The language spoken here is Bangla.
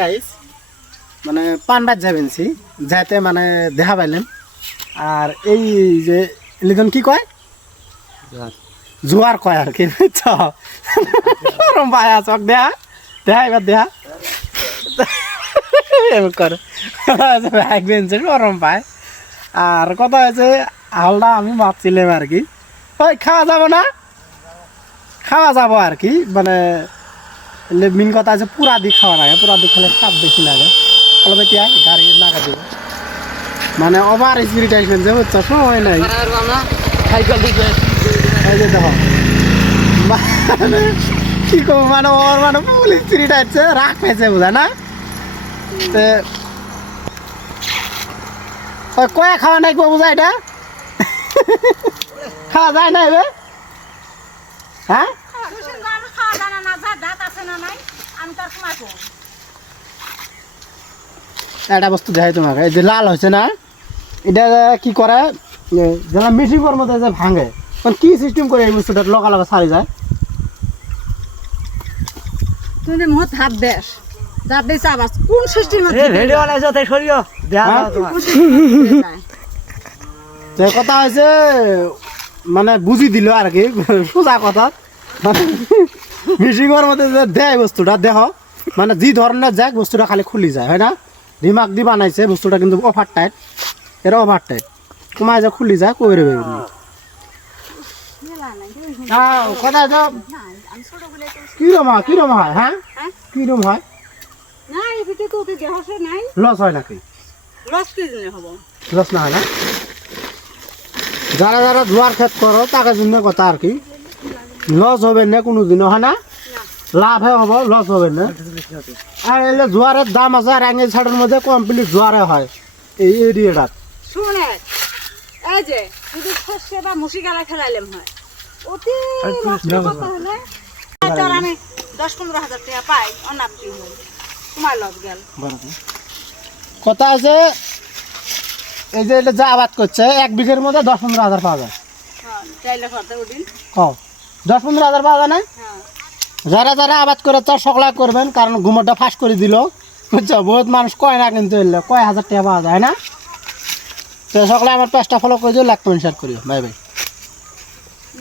গাইস মানে পান বাজ যাবেন সি যাতে মানে দেখা পাইলেন আর এই যে লিখন কি কয়? জোয়ার। কয় আর কি পায় চক দেহা। দেহা এবার দেহা। করে। এক বেঞ্চে গরম পায় আর কথা হয়েছে হালদা আমি ভাবছিলাম আর কি। ওই খাওয়া যাব না? খাওয়া যাব আর কি মানে মেন কথা আছে পুরা দি খাওয়া লাগে পুরা দি খেলে স্বাদ বেশি লাগে। অলপ এতিয়া গাড়ি নাগা দিব। মানে ওভার স্পিরিট আসবেন যে হচ্ছে সময় নাই। এই যে দেখো। মানে কি করব মানে ওর মানে ফুল স্পিরিট আসছে রাগ পেয়েছে বোঝা না? তে ওই কয়া খাওয়া নাই বোঝা এটা? খাওয়া যায় না এবার হ্যাঁ খাওয়া জানা না যা দাঁত আছে না নাই আমি তার সময় করব একটা বস্তু দেখাই তোমাকে। এই যে লাল হয়েছে না এটা কি করে যারা মিশিংয়ের মধ্যে যে ভাঙে। তখন কি সিস্টেম করে এই বস্তুটা লগা লগা সারি যায়? হাত দেশ দাঁত কোন সিস্টেম তাই সরিও হ্যাঁ? কথা হয়েছে মানে বুঝি দিল আর কি সোজা কথা। মানে মিশিংয়ের মধ্যে যে দেয় বস্তুটা দেহ। মানে যে ধরনের যাক বস্তুটা খালি খুলি যায় হয় না? দিমাগ দি বানাইছে বস্তুটা কিন্তু অফার টাইট এরা অফার টাইট কমাই যা খুলি যায় কই রে হ্যাঁ কথা তো কিরম হয় কিরম হয় হ্যাঁ? কিরম হয় লস হয় নাকি? লস না হয় না? যারা যারা জোয়ার ক্ষেত করো তাকে জন্য কথা আর কি। লস হবে না কোনো দিনও হয় না? লাভে হব লস হবে না? আর এলে জোয়ারের দাম আছে আর আঙে ছাড়ের মধ্যে কমপ্লিট জোয়ারে হয় এই এরিয়াটাত শুনে এই যে যদি শস্য বা মুসি গালা খেলাইলাম হয় অতি নষ্ট করতে হলে আমি দশ পনেরো হাজার টাকা পাই অনাপটি হই তোমার লস গেল। কথা আছে এই যে এটা যা আবাদ করছে এক বিঘের মধ্যে দশ পনেরো হাজার পাওয়া যায়। হ্যাঁ চাইলে করতে ওদিন কও দশ পনেরো হাজার পাওয়া যায় না হ্যাঁ। যারা যারা আবাদ করে তার সকলা করবেন কারণ ঘুমোরটা ফাঁস করে দিল। বুঝছ? বহুত মানুষ কয় না কিন্তু এলো কয় হাজার টাকা পাওয়া যায় না? তো সকলে আমার পেজটা ফলো করে দিও লাইক কমেন্ট শেয়ার করিও। Bye bye